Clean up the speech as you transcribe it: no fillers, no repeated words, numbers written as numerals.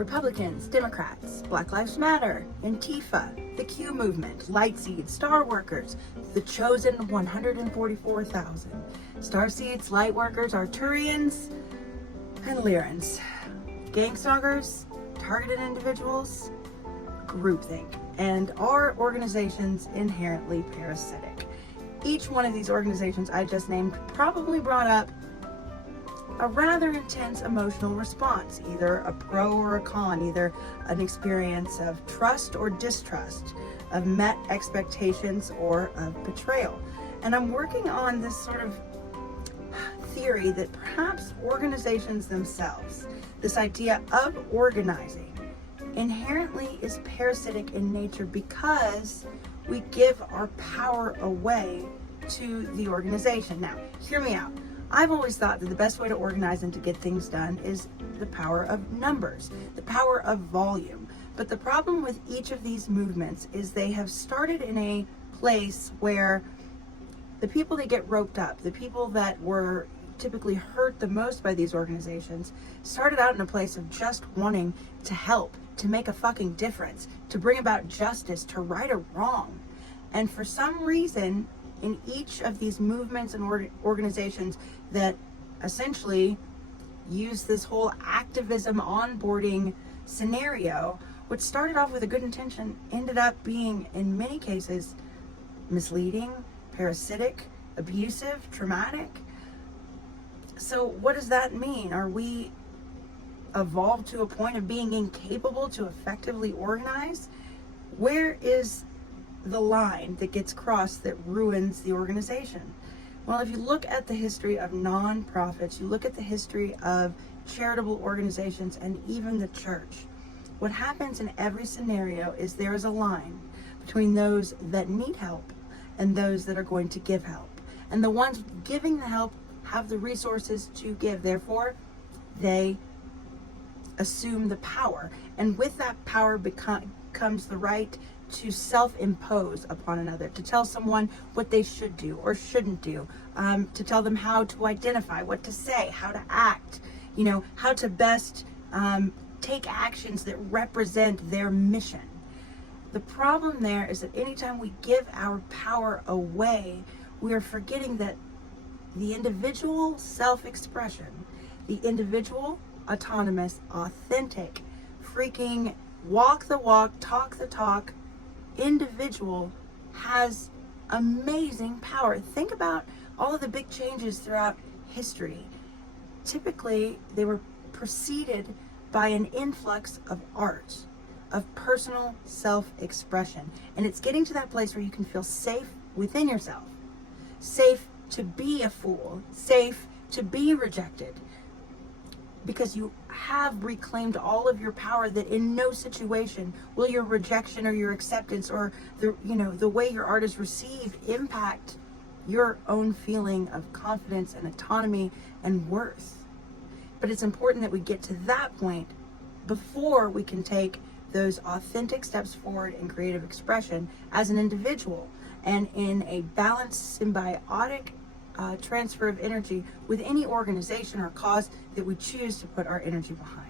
Republicans, Democrats, Black Lives Matter, Antifa, the Q movement, Lightseed, Star Workers, the chosen 144,000, Starseeds, Lightworkers, Arturians, and Lyrans, Gangstalkers, targeted individuals, groupthink, and are organizations inherently parasitic? Each one of these organizations I just named probably brought up a rather intense emotional response, either a pro or a con, either an experience of trust or distrust, of met expectations or of betrayal. And I'm working on this sort of theory that perhaps organizations themselves, this idea of organizing, inherently is parasitic in nature because we give our power away to the organization. Now, hear me out. I've always thought that the best way to organize and to get things done is the power of numbers, the power of volume. But the problem with each of these movements is they have started in a place where the people that get roped up, the people that were typically hurt the most by these organizations, started out in a place of just wanting to help, to make a fucking difference, to bring about justice, to right a wrong. And for some reason, in each of these movements and organizations that essentially use this whole activism onboarding scenario, what started off with a good intention ended up being, in many cases, misleading, parasitic, abusive, traumatic. So what does that mean? Are we evolved to a point of being incapable to effectively organize? Where is the line that gets crossed that ruins the organization? Well, if you look at the history of nonprofits, you look at the history of charitable organizations and even the church, what happens in every scenario is there is a line between those that need help and those that are going to give help. And the ones giving the help have the resources to give. Therefore, they assume the power. And with that power comes the right to self-impose upon another, to tell someone what they should do or shouldn't do, to tell them how to identify, what to say, how to act, how to best take actions that represent their mission. The problem there is that anytime we give our power away, we are forgetting that the individual self-expression, the individual autonomous, authentic, freaking walk the walk, talk the talk individual has amazing power. Think about all of the big changes throughout history. Typically, they were preceded by an influx of art, of personal self-expression. And it's getting to that place where you can feel safe within yourself, safe to be a fool, safe to be rejected, because you have reclaimed all of your power, that in no situation will your rejection or your acceptance or the way your art is received impact your own feeling of confidence and autonomy and worth. But it's important that we get to that point before we can take those authentic steps forward in creative expression as an individual and in a balanced, symbiotic transfer of energy with any organization or cause that we choose to put our energy behind.